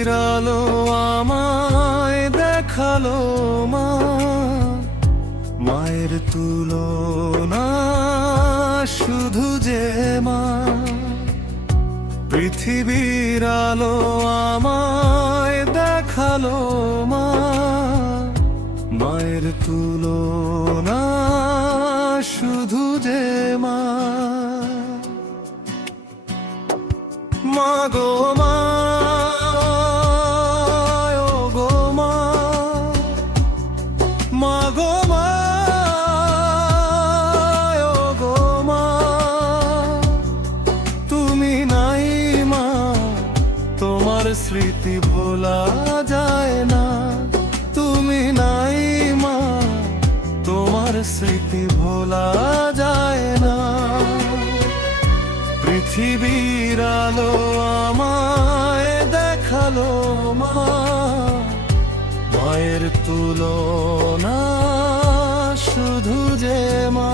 পৃথিবীর আলো আমায় দেখালো মা, মায়ের তুলনা শুধু যে মা। পৃথিবীর আলো আমায় দেখালো মা, মায়ের তুলনা শুধু যে মা। মা গো মা, ও গো মা, মা গো মা, ও গো মা। তুমি নাই মা, তোমার স্মৃতি ভোলা যায় না। তুমি নাই মা, তোমার স্মৃতি ভোলা যায় না। পৃথিবীর আলো আমায় দেখালো মা, মায়ের তুলনা শুধু যে মা।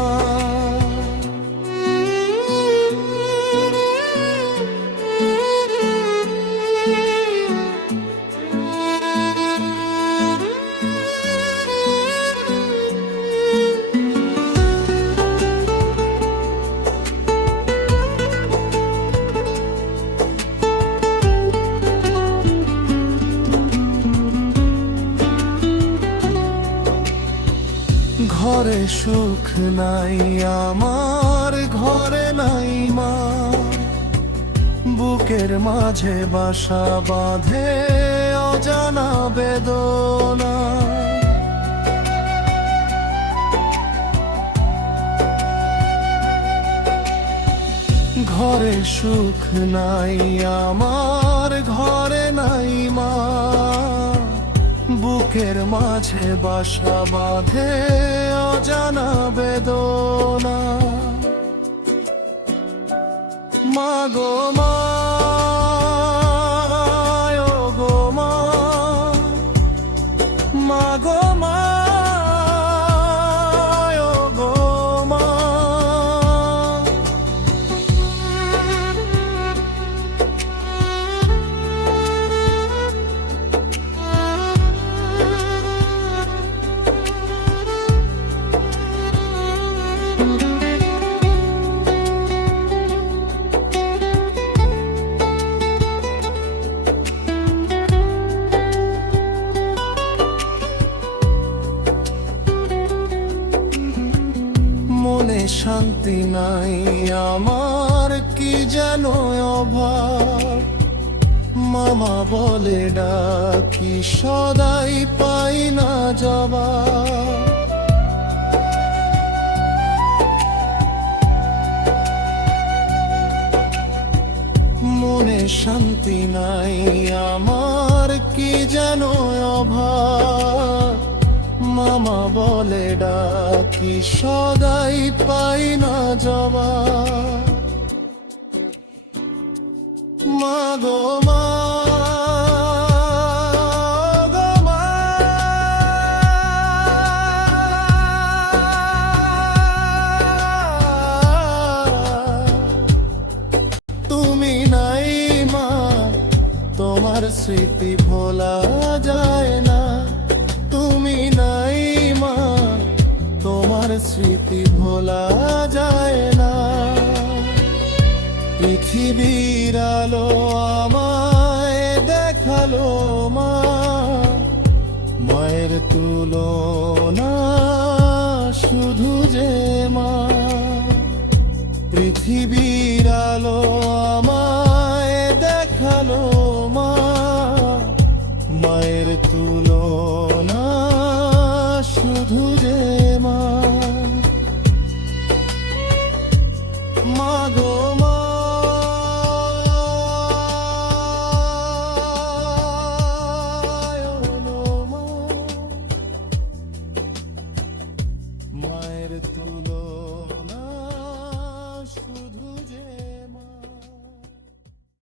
ঘরে সুখ নাই আমার, ঘরে নাই মা। বুকের মাঝে বাসা বাঁধে অজানা বেদনা। ঘরে সুখ নাই আমার, ঘরে নাই মা। বুকের মাঝে বাসা বাঁধে অজানা বেদনা। মা গো মা, ও গো মা, মা গো মা, ও গো মা। মনে শান্তি নাই আমার, কি যেন অভাব। মামা বলে ডাকি সদাই পাই না জবাব। মনে শান্তি নাই আমার, কি যেন অভাব। মামা বলে ডাকি সদাই পাই না জবাব। মা গো মা, গো মা। তুমি নাই মা, তোমার স্মৃতি ভোলা যায় না। তুমি নাই মা, তোমার স্মৃতি ভোলা যায় না। পৃথিবীর আলো আমায় দেখালো মা, মায়ের তুলনা শুধু যে মা। পৃথিবীর আলো আমায় দেখালো মা, মায়ের তুলনা শুধু যে মা। মা গো মা, মায়ের তুলনা